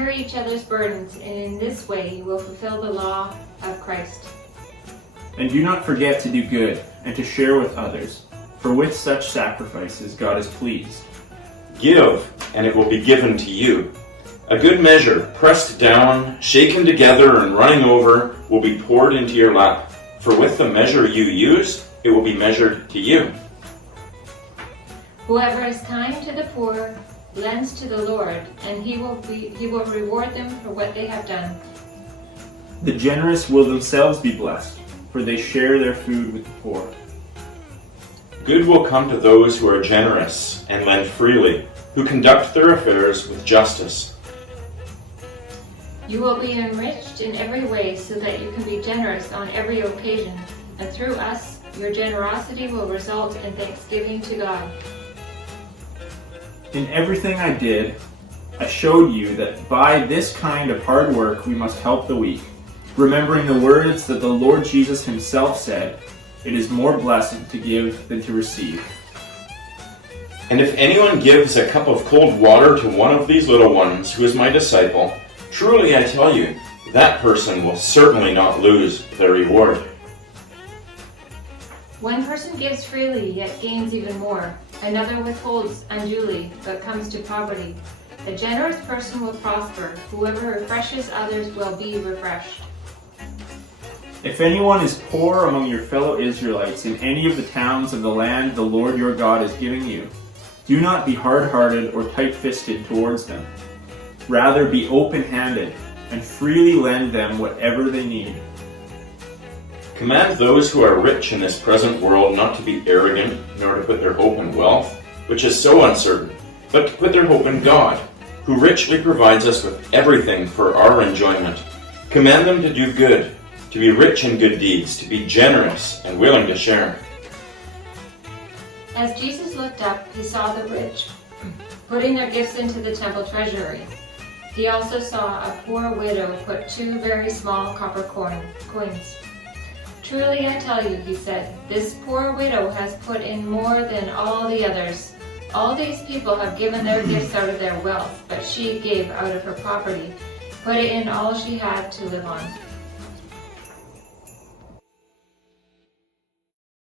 carry each other's burdens, and in this way you will fulfill the law of Christ. And do not forget to do good and to share with others, for with such sacrifices God is pleased. Give, and it will be given to you. A good measure, pressed down, shaken together, and running over, will be poured into your lap. For with the measure you use, it will be measured to you. Whoever is kind to the poor lends to the Lord, and he will reward them for what they have done. The generous will themselves be blessed, for they share their food with the poor. Good will come to those who are generous and lend freely, who conduct their affairs with justice. You will be enriched in every way so that you can be generous on every occasion, and through us, your generosity will result in thanksgiving to God. In everything I did, I showed you that by this kind of hard work we must help the weak, remembering the words that the Lord Jesus himself said, "It is more blessed to give than to receive." And if anyone gives a cup of cold water to one of these little ones who is my disciple, truly I tell you, that person will certainly not lose their reward. One person gives freely, yet gains even more. Another withholds unduly, but comes to poverty. A generous person will prosper. Whoever refreshes others will be refreshed. If anyone is poor among your fellow Israelites in any of the towns of the land the Lord your God is giving you, do not be hard-hearted or tight-fisted towards them. Rather, be open-handed and freely lend them whatever they need. Command those who are rich in this present world not to be arrogant, nor to put their hope in wealth, which is so uncertain, but to put their hope in God, who richly provides us with everything for our enjoyment. Command them to do good, to be rich in good deeds, to be generous and willing to share. As Jesus looked up, he saw the rich putting their gifts into the temple treasury. He also saw a poor widow put 2 very small copper coins. Truly I tell you, he said, this poor widow has put in more than all the others. All these people have given their gifts out of their wealth, but she gave out of her poverty, put in all she had to live on.